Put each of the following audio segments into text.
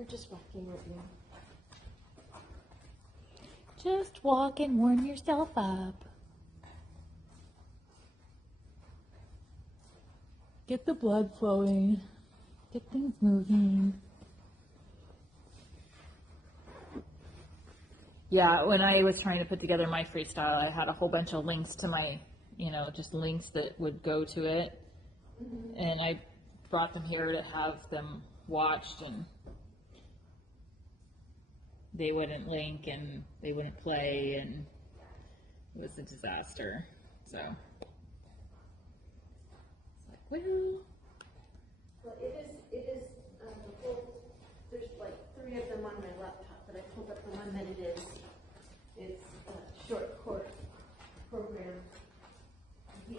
We're just walking with you. Just walk and warm yourself up. Get the blood flowing. Get things moving. Yeah, when I was trying to put together my freestyle, I had a whole bunch of links to my, just links that would go to it. Mm-hmm. And I brought them here to have them watched, and they wouldn't link and they wouldn't play, and it was a disaster. So it's like, well, it is the whole, there's like 3 of them on my laptop, but I pulled up the one that it is. It's a short course program. V.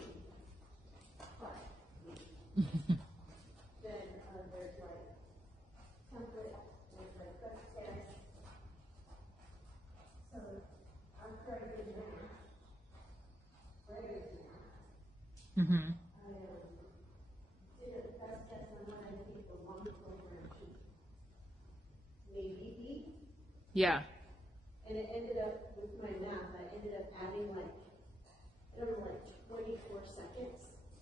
Then there's like template, there's like best test. So I'm currently doing that. mm-hmm. Did a best test on what I think the long program should maybe be. Yeah. And it ended up, with my math, I ended up adding like, I don't know, like 24 seconds.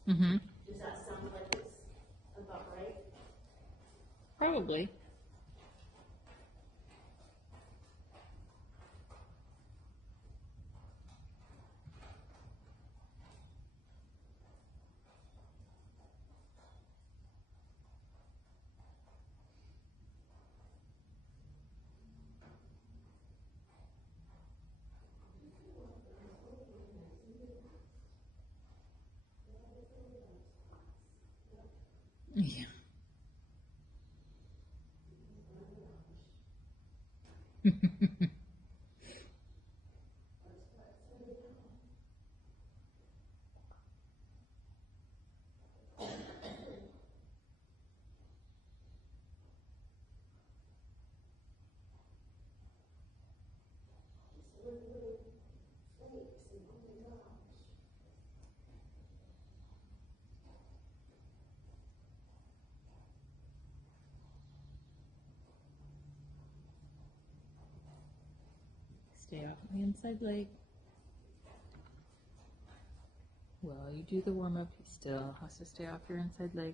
Mm-hmm. Does that sound like it's about right? Probably. Yeah. Stay off the inside leg. While you do the warm-up, he still has to stay off your inside leg.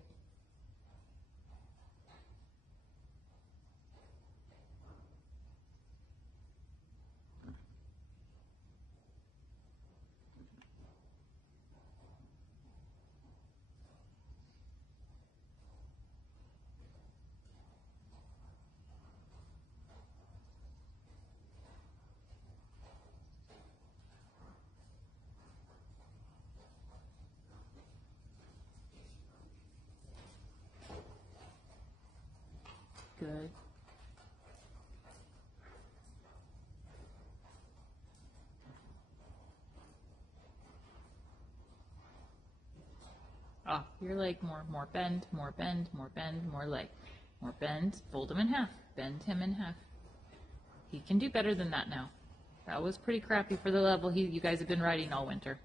Good. Off your leg more bend, more bend, more bend, more leg. More bend, fold him in half, bend him in half. He can do better than that now. That was pretty crappy for the level you guys have been riding all winter.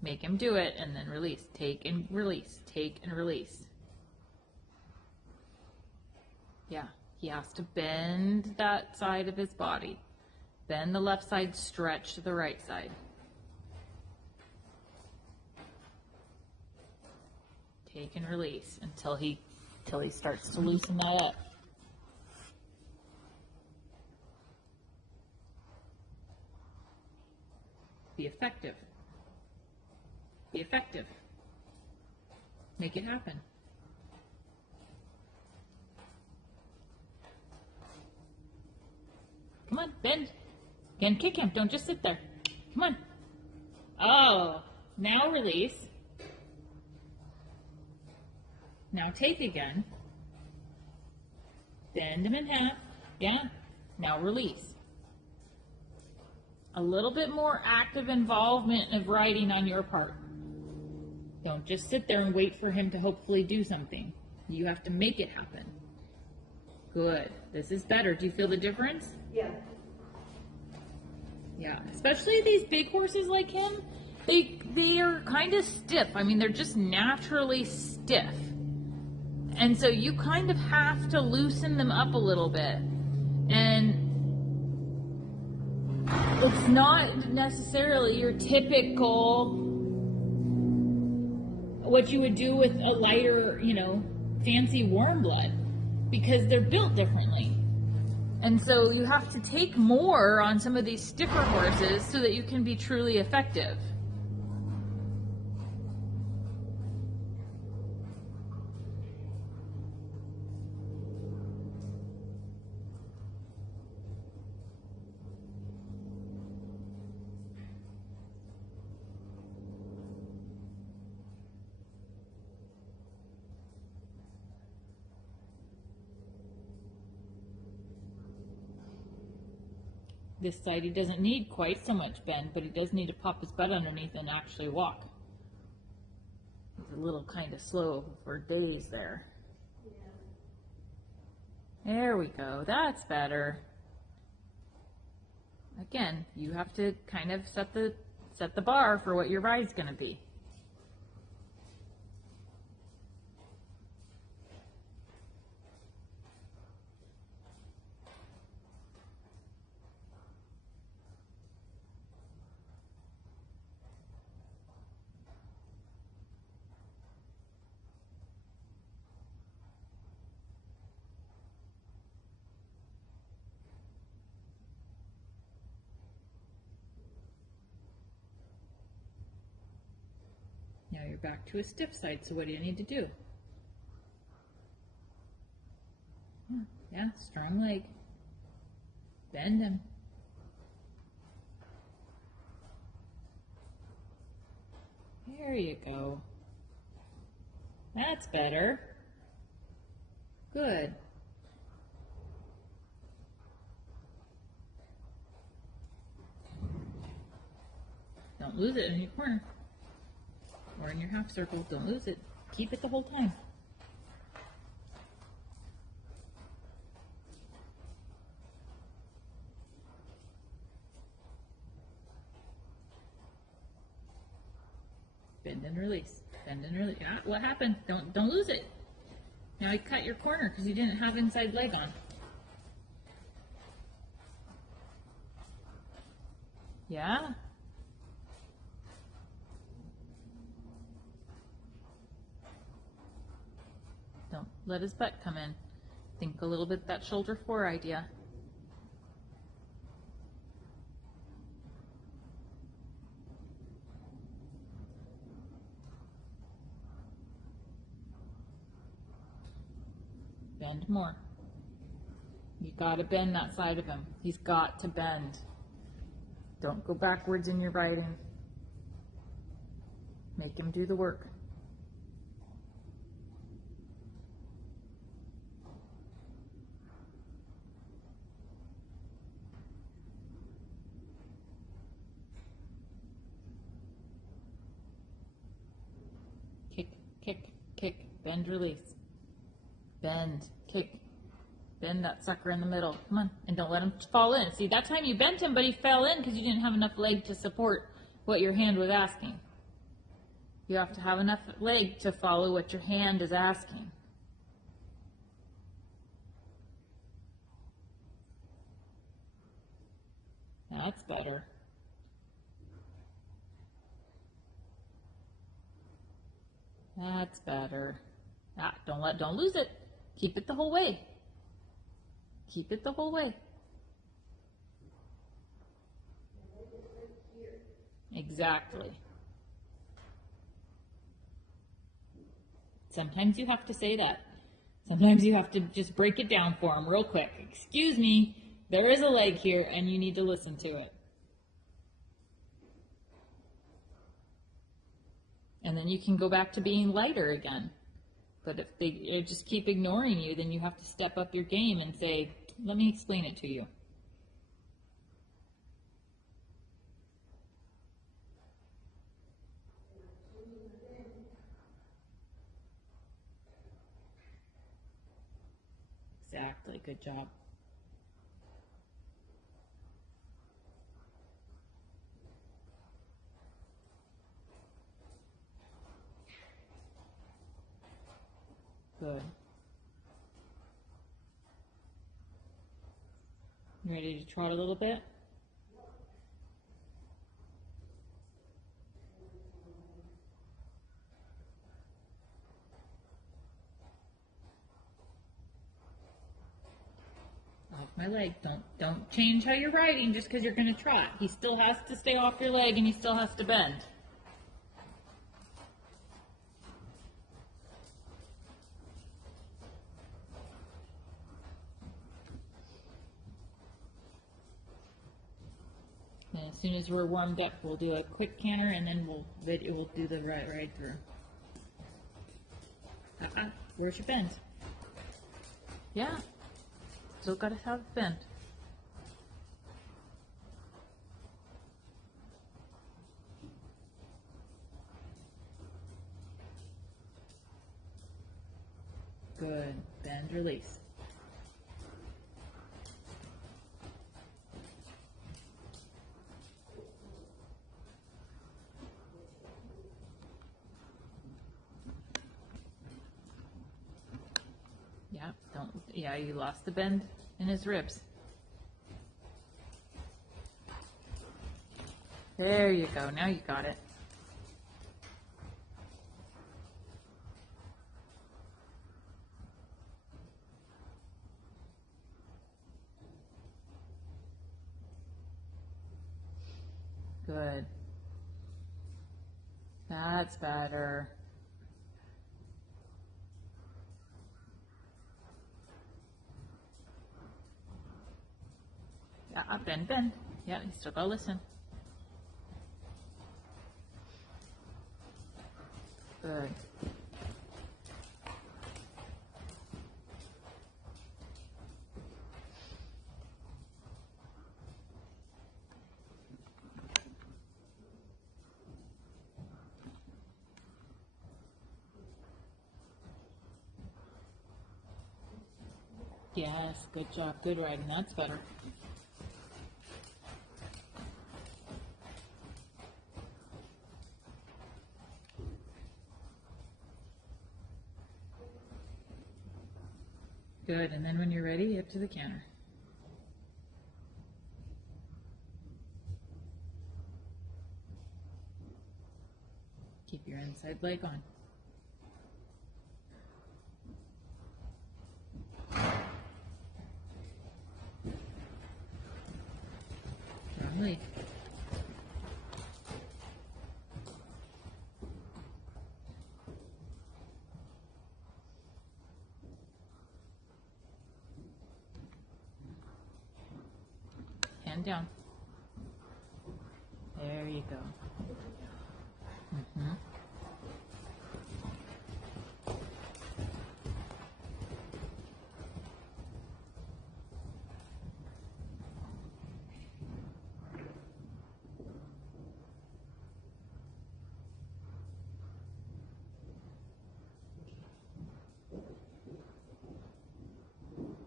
Make him do it and then release. Take and release. Take and release. Yeah, he has to bend that side of his body. Bend the left side, stretch to the right side. Take and release until he starts to loosen that up. Be effective. Be effective. Make it happen. Come on, bend. Again, kick him. Don't just sit there. Come on. Oh, now release. Now take again. Bend him in half. Yeah. Now release. A little bit more active involvement of riding on your part. Don't just sit there and wait for him to hopefully do something. You have to make it happen. Good. This is better. Do you feel the difference? Yeah. Yeah. Especially these big horses like him, they are kind of stiff. I mean, they're just naturally stiff. And so you kind of have to loosen them up a little bit. And it's not necessarily your typical, what you would do with a lighter, fancy warm blood, because they're built differently. And so you have to take more on some of these stiffer horses so that you can be truly effective. This side, he doesn't need quite so much bend, but he does need to pop his butt underneath and actually walk. He's a little kind of slow for days there. Yeah. There we go. That's better. Again, you have to kind of set the bar for what your ride's going to be. Now you're back to a stiff side, so what do you need to do? Yeah, strong leg. Bend him. There you go. That's better. Good. Don't lose it in your corner. Or in your half circle. Don't lose it. Keep it the whole time. Bend and release. Bend and release. Ah, what happened? Don't lose it. Now you cut your corner because you didn't have inside leg on. Yeah? Don't let his butt come in. Think a little bit that shoulder 4 idea. Bend more. You gotta bend that side of him. He's got to bend. Don't go backwards in your riding. Make him do the work. Kick, kick, kick, bend, release. Bend, kick, bend that sucker in the middle. Come on, and don't let him fall in. See, that time you bent him, but he fell in because you didn't have enough leg to support what your hand was asking. You have to have enough leg to follow what your hand is asking. That's better. That's better. Ah, don't lose it. Keep it the whole way. Keep it the whole way. Exactly. Sometimes you have to say that. Sometimes you have to just break it down for them real quick. Excuse me, there is a leg here and you need to listen to it. And then you can go back to being lighter again. But if they just keep ignoring you, then you have to step up your game and say, let me explain it to you. Exactly, good job. Good. Ready to trot a little bit? Off my leg. Don't change how you're riding just because you're gonna trot. He still has to stay off your leg and he still has to bend. And as soon as we're warmed up, we'll do a quick canter and then we'll do the ride through. Where's your bend? Yeah, still gotta have the bend. Good. Bend, release. Yeah, you lost the bend in his ribs. There you go. Now you got it. Good. That's better. Yeah, bend. Yeah, you still gotta listen. Good. Yes, good job. Good riding. That's better. Good, and then when you're ready, up to the canter. Keep your inside leg on. Wrong leg. Hand down. There you go.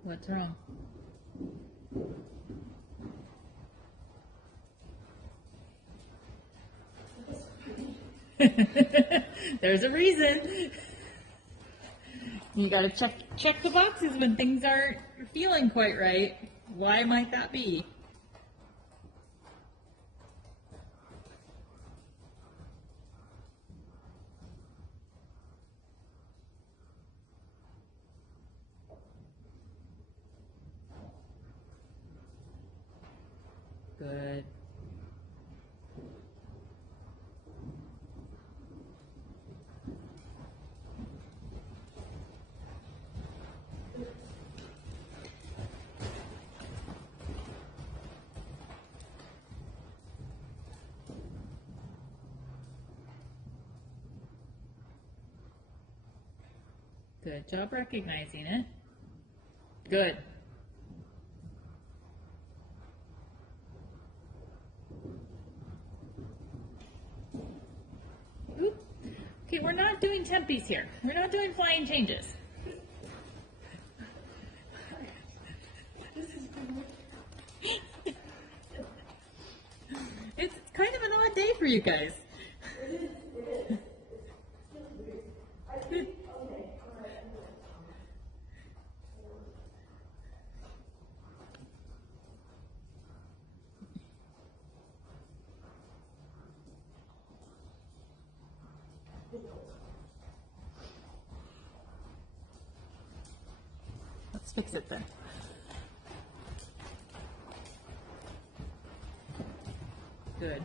What's wrong? There's a reason. You gotta check the boxes when things aren't feeling quite right. Why might that be? Good. Good job recognizing it. Good. Oop. Okay, we're not doing tempies here. We're not doing flying changes. It's kind of an odd day for you guys. fix it then. Good.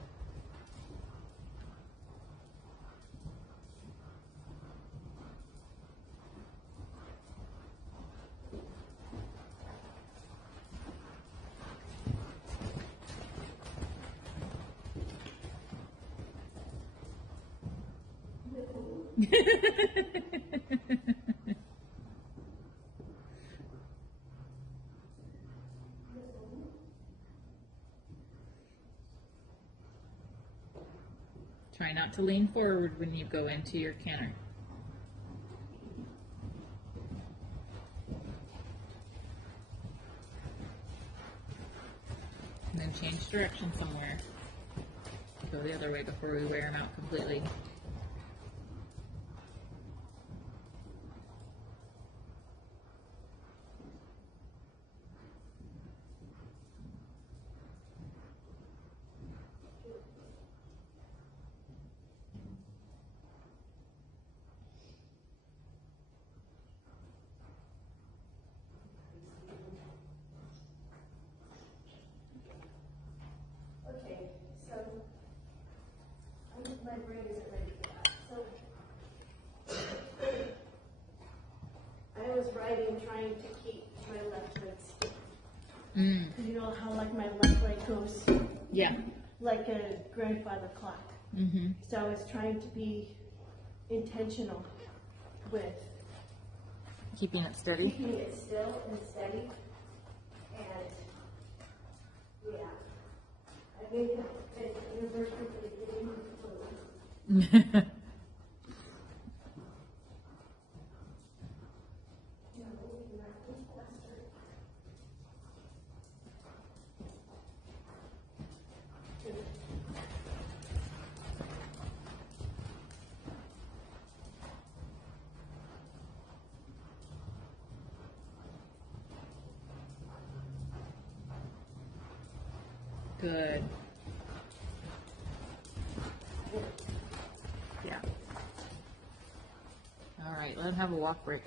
Try not to lean forward when you go into your canter. And then change direction somewhere. Go the other way before we wear them out completely. Okay, so my brain isn't ready for that. So I was writing trying to keep my left leg still. You know how like my left leg goes Yeah. like a grandfather clock. So I was trying to be intentional with Keeping it steady. keeping it still and steady. And yeah, I made an anniversary for the getting of the Good. Yeah. All right, let him have a walk break.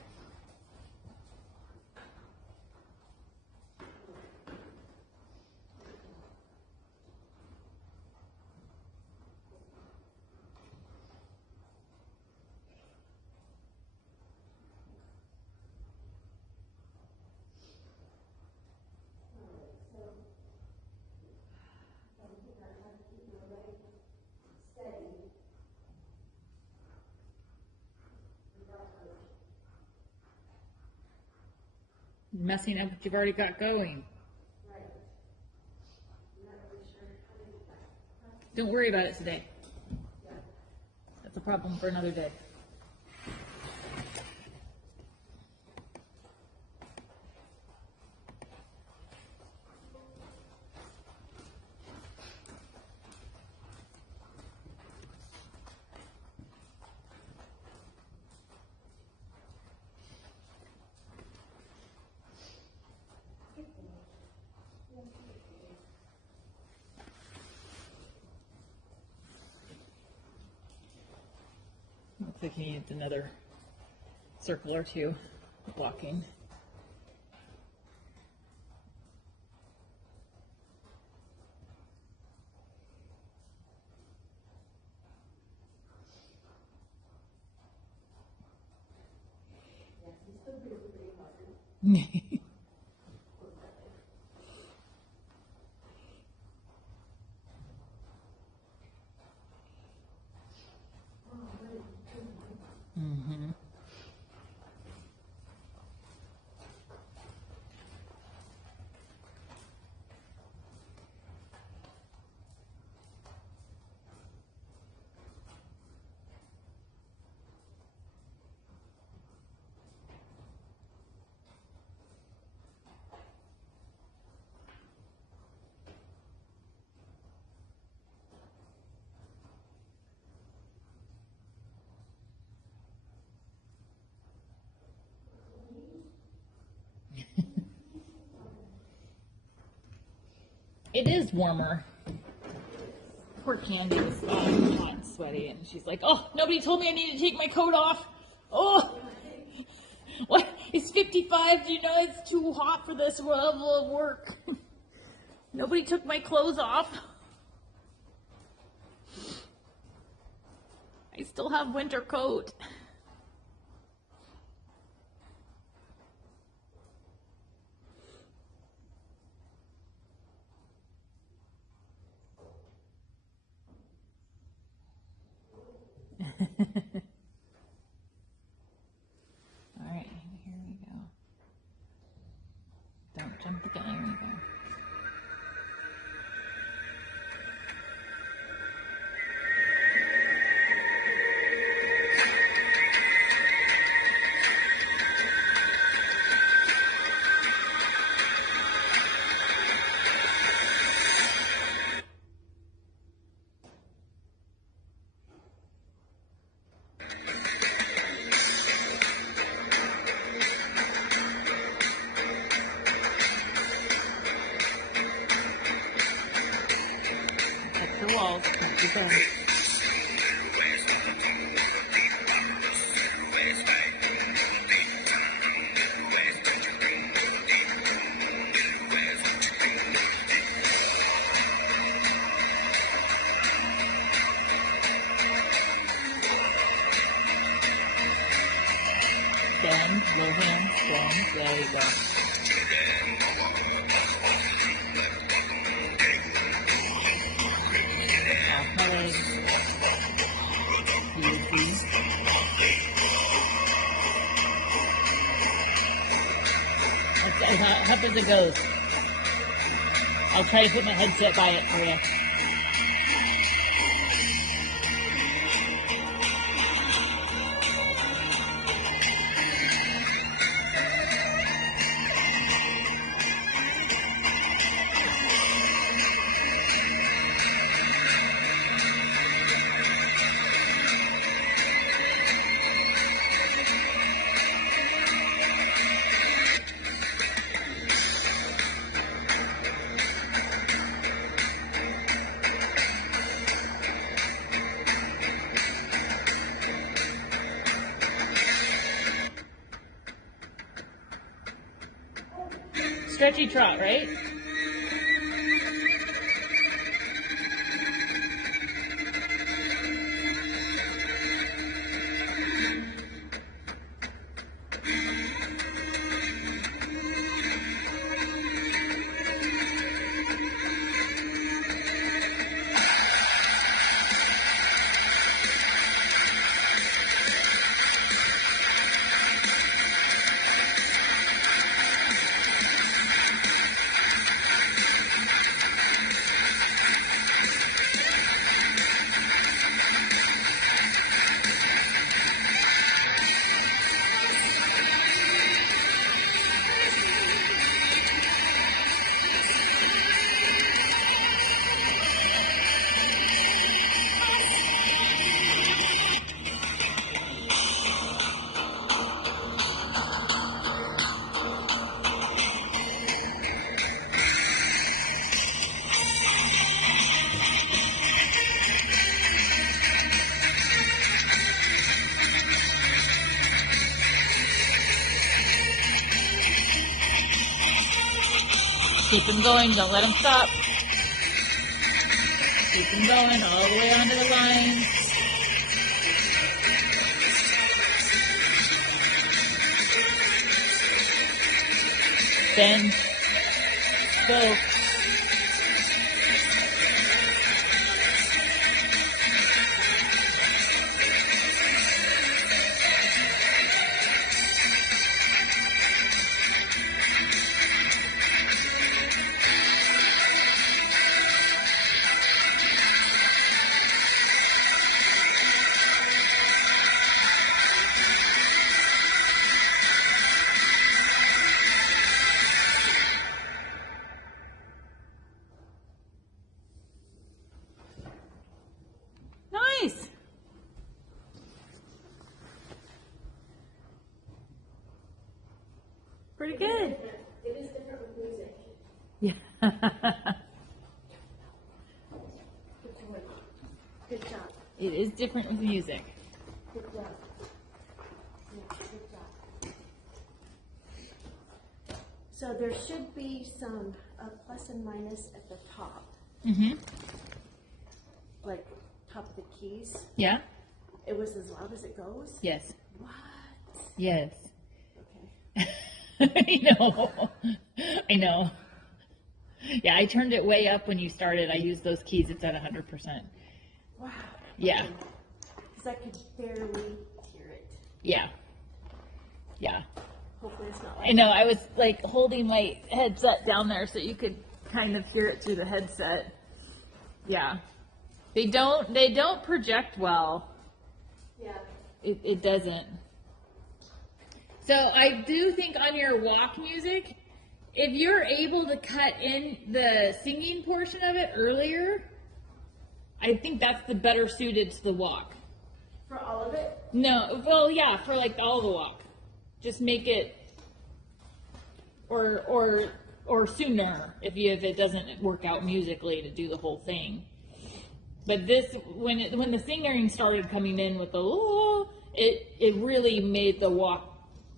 Messing up what you've already got going. Don't worry about it today. That's a problem for another day. Looks like he needs another circle or two walking. Mm-hmm. It is warmer. Poor Candy is hot and sweaty, and she's like, "Oh, nobody told me I need to take my coat off. Oh, what? It's 55, you know, it's too hot for this level of work. Nobody took my clothes off. I still have winter coat. All right, here we go. Don't jump the gun either. Touch the walls, touch the gun. Bend, low hand, bend, there you go. Off my legs. Easy. That's how up as it goes. I'll try to put my headset by it for you. Stretchy trot, right? Keep him going, don't let him stop. Keep him going all the way onto the line. Bend. Go. Nice. Pretty good. It is different with music. Yeah. Good job. It is different with music. Good job. Yeah, good job. So there should be some plus and minus at the top, Mm-hmm. like top of the keys. Yeah? It was as loud as it goes? Yes. What? Yes. Okay. I know. I know. Yeah, I turned it way up when you started. I used those keys. It's at 100%. Wow. Yeah. Because I could barely hear it. Yeah. Yeah. Hopefully it's not I like know. I was like holding my headset down there so you could kind of hear it through the headset. Yeah. They don't project well. Yeah. It doesn't. So I do think on your walk music, if you're able to cut in the singing portion of it earlier, I think that's the better suited to the walk. For all of it? No, well, yeah, for like all the walk. Just make it, or sooner if it doesn't work out musically to do the whole thing. But this, when the singing started coming in with the it really made the walk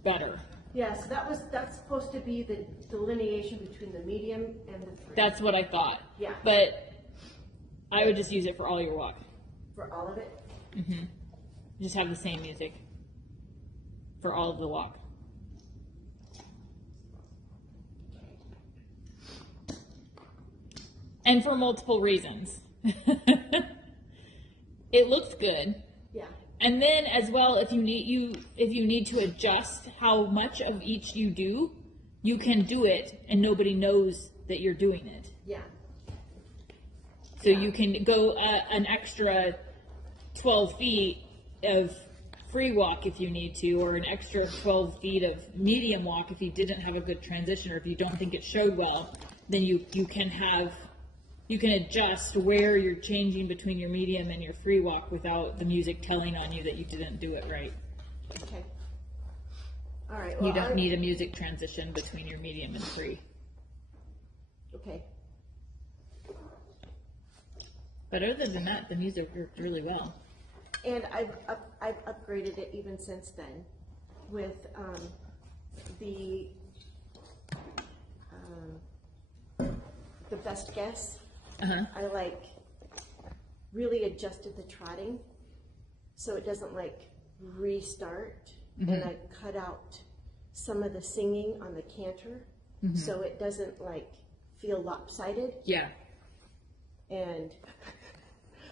better. Yeah, so that's supposed to be the delineation between the medium and the three. That's what I thought. Yeah. But I would just use it for all your walk. For all of it? Mm-hmm. Just have the same music for all of the walk. And for multiple reasons. It looks good. Yeah. And then as well, if you need to adjust how much of each you do, you can do it and nobody knows that you're doing it. Yeah. So you can go an extra 12 feet of free walk if you need to, or an extra 12 feet of medium walk if you didn't have a good transition, or if you don't think it showed well, then you can adjust where you're changing between your medium and your free walk without the music telling on you that you didn't do it right. Okay. All right. Well, You don't need a music transition between your medium and free. Okay. But other than that, the music worked really well. And I've upgraded it even since then with the best guess. Uh-huh. I like really adjusted the trotting so it doesn't like restart, and I cut out some of the singing on the canter so it doesn't like feel lopsided. Yeah. And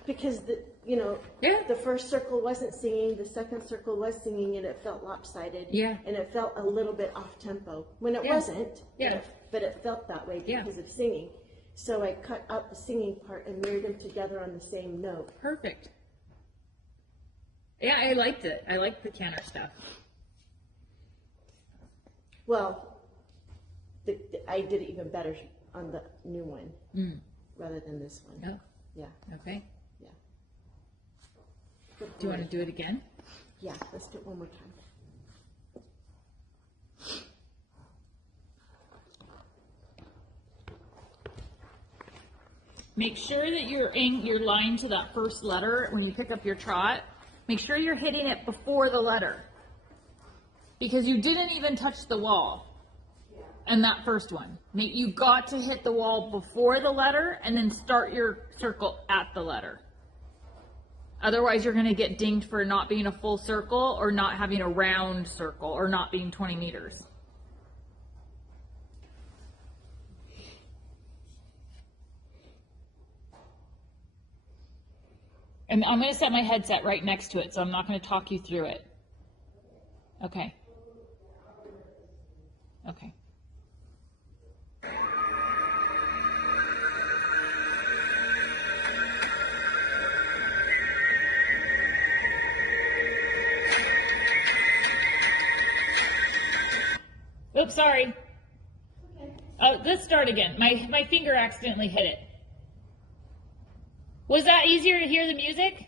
because Yeah. the first circle wasn't singing, the second circle was singing, and it felt lopsided. Yeah. And it felt a little bit off tempo when it Yeah. wasn't. Yeah. But it felt that way Yeah. because of singing. So I cut out the singing part and mirrored them together on the same note. Perfect. Yeah, I liked it. I liked the canter stuff. Well, I did it even better on the new one rather than this one. Oh, Yeah. okay. Yeah. Do you want to do it again? Yeah. Let's do it one more time. Make sure that you're line to that first letter when you pick up your trot. Make sure you're hitting it before the letter, because you didn't even touch the wall. And that first one, you got to hit the wall before the letter and then start your circle at the letter. Otherwise, you're going to get dinged for not being a full circle, or not having a round circle, or not being 20 meters. And I'm going to set my headset right next to it, so I'm not going to talk you through it. Okay. Okay. Oops, sorry. Let's start again. My finger accidentally hit it. Was that easier to hear the music?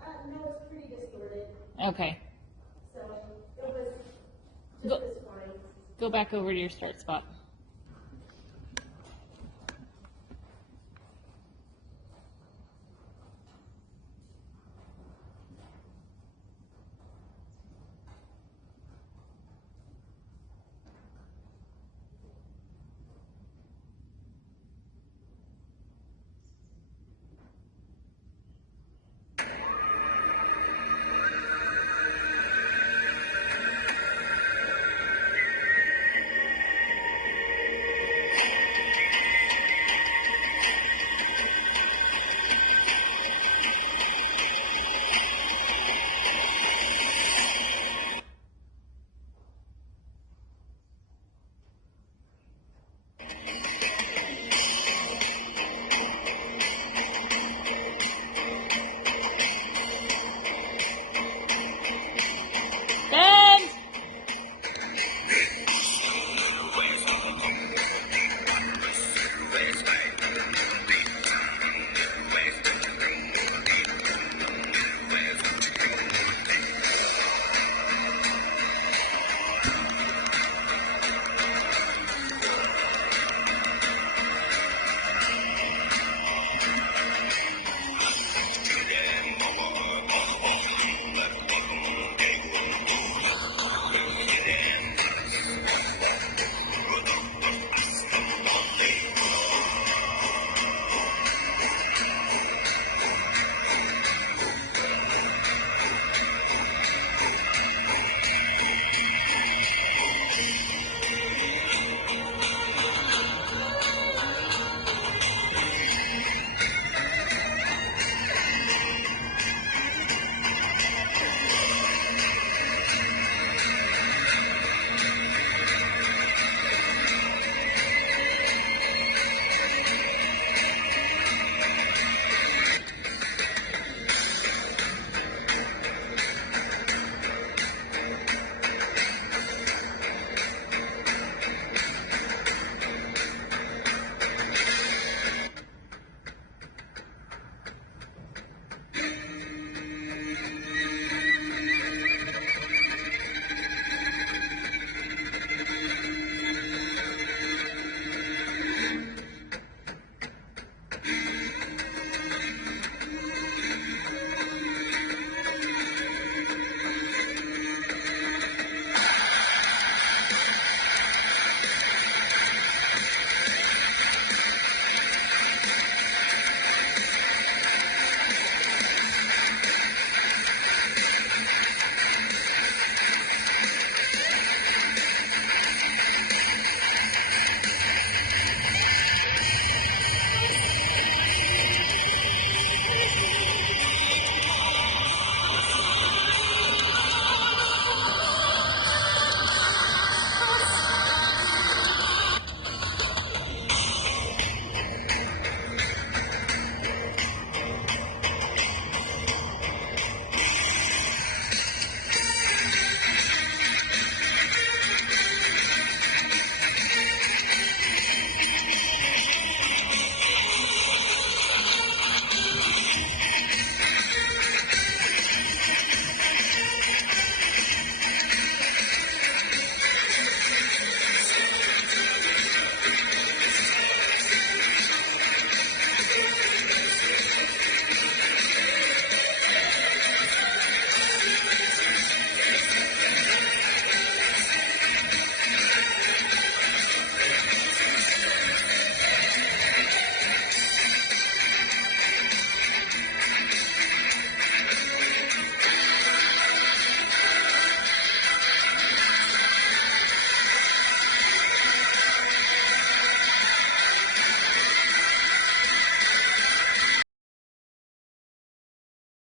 No, it's pretty distorted. Okay. So it was Go, fine. go back over to your start spot.